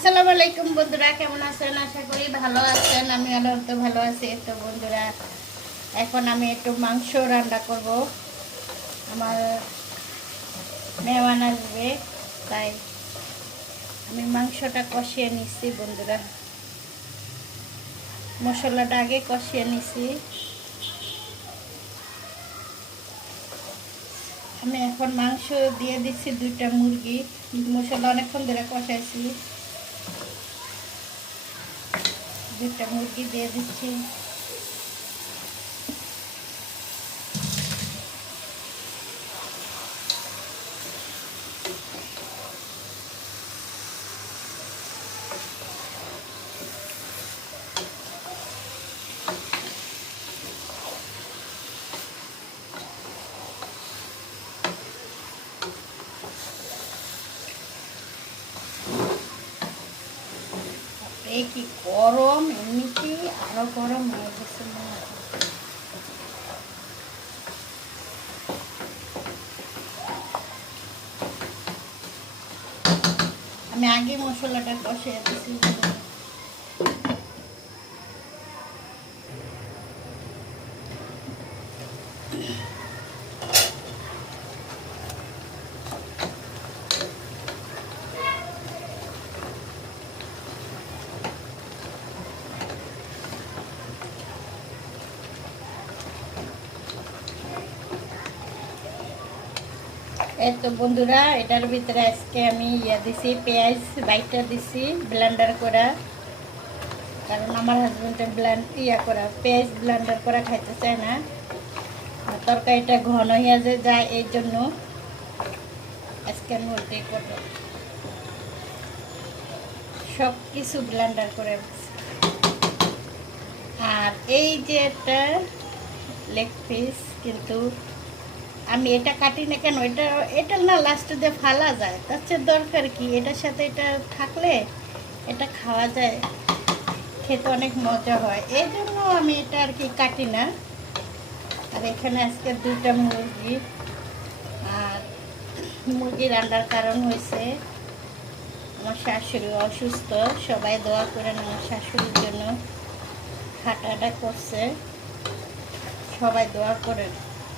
আসসালামু আলাইকুম বন্ধুরা, কেমন আছেন? আশা করি ভালো আছেন। আমি আল্লাহর তো ভালো আছি। তো বন্ধুরা, এখন আমি একটু মাংস রান্না করব। আমার মেহমান আসবে, তাই আমি মাংসটা কষিয়ে নিচ্ছি বন্ধুরা। মশলাটা আগে কষিয়ে নিছি। আমি এখন মাংস দিয়ে দিচ্ছি 2টা মুরগি। মশলা অনেকক্ষণ ধরে কষাইছি। 2টা মুরগি দিয়ে দিচ্ছি। এই কি গরম, এমনিতেই আরো গরম হয়ে গেছে মনে হয়। আমি আগে মশলাটা কষিয়ে দিয়েছি। এই তো বন্ধুরা, এটার ভিতরে আজকে আমি দিছি পেঁয়াজ বাইটা দিছি ব্লেন্ডার করা, কারণ আমার হাজবেন্ডের করা পেঁয়াজ ব্লেন্ডার করা খাইতে চায় না। তরকারিটা ঘন হয়ে যায়, এই জন্য আজকে আমি ওইটাই করবো। সব কিছু ব্লেন্ডার করে দিচ্ছি। আর এই যে একটা লেগ পিস, কিন্তু আমি এটা কাটি না কেন, এটা না লাস্টে দিয়ে ফালা যায়, তার চেয়ে দরকার কি, এটার সাথে এটা থাকলে এটা খাওয়া যায়, খেতে অনেক মজা হয়, এই জন্য আমি এটা আর কি কাটি না। আর এখানে আজকে 2টা মুরগি। আর মুরগি রান্নার কারণ হয়েছে আমার শাশুড়ি অসুস্থ। সবাই দোয়া করেন আমার শাশুড়ির জন্য। হাঁটাটা করছে, সবাই দোয়া করেন,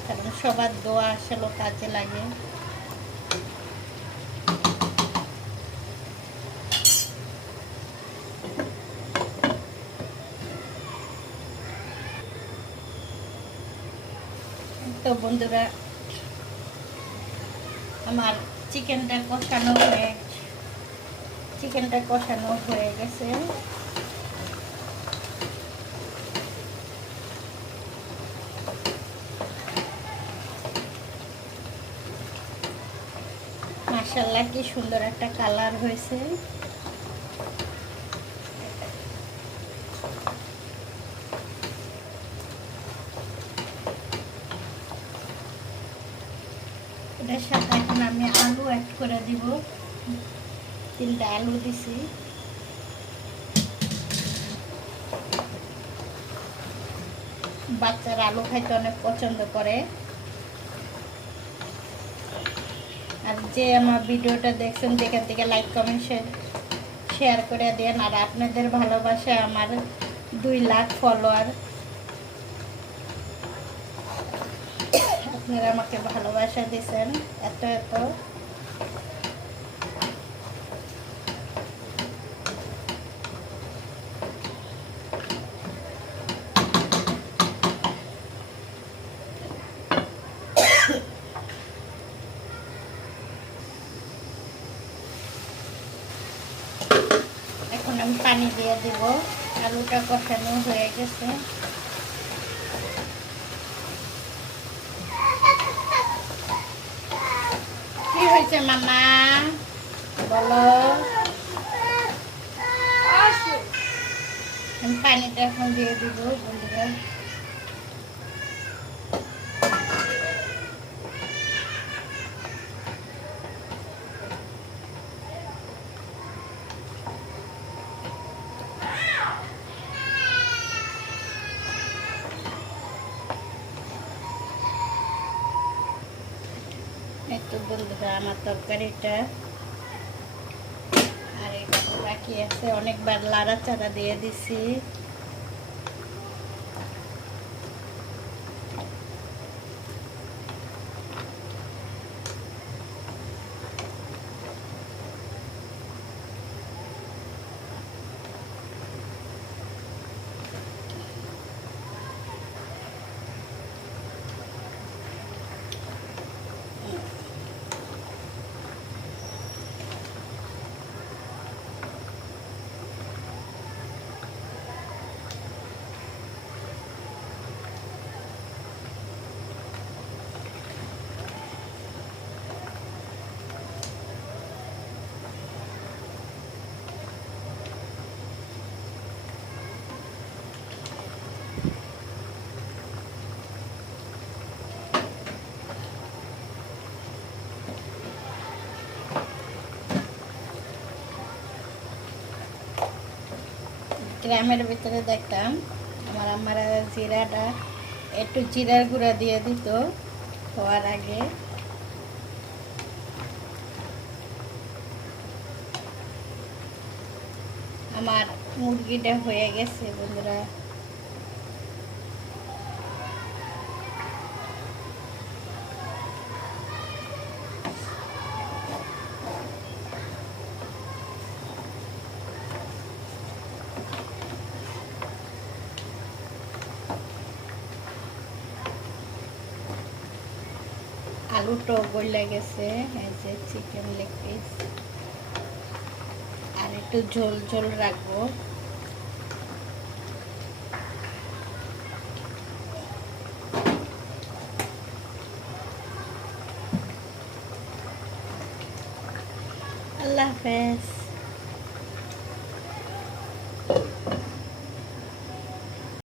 কারণ সবার দোয়া আসলে কাজে লাগে। তো বন্ধুরা, আমার চিকেনটা কষানো হয়ে গেছে। মাশাআল্লাহ, কি সুন্দর একটা কালার হয়েছে। এটার সাথে এখন আমি আলু অ্যাড করে দিব। 3টা আলু দিছি। বাচ্চারা আলু খাইতে অনেক পছন্দ করে। আর যে আমার ভিডিওটা দেখছেন, যেখান থেকে লাইক কমেন্ট শেয়ার করে দেন। আর আপনাদের ভালোবাসা আমার 2 লাখ ফলোয়ার, আপনারা আমাকে ভালোবাসা দিয়েছেন এত এত। এখন আমি পানি দিয়ে দিব। আলুটা কষানো হয়ে গেছে। কি হয়েছে মামা, বলো? আমি পানিটা এখন দিয়ে দিব বন্ধুরা। এই তো বন্ধুরা, আমার তরকারিটা আর একটু রাখি বাকি আছে, অনেকবার লাড়াচাড়া দিয়ে দিছি। গ্রামের ভিতরে দেখতাম আমার আম্মারা জিরাটা একটু জিরার গুঁড়া দিয়ে দিত খাওয়ার আগে। আমার মুরগিটা হয়ে গেছে বন্ধুরা। আলুটাও গলে গেছে, এই যে চিকেন লেগ পিস। আর একটু ঝোল ঝোল রাখবো। আল্লাহ হাফেজ।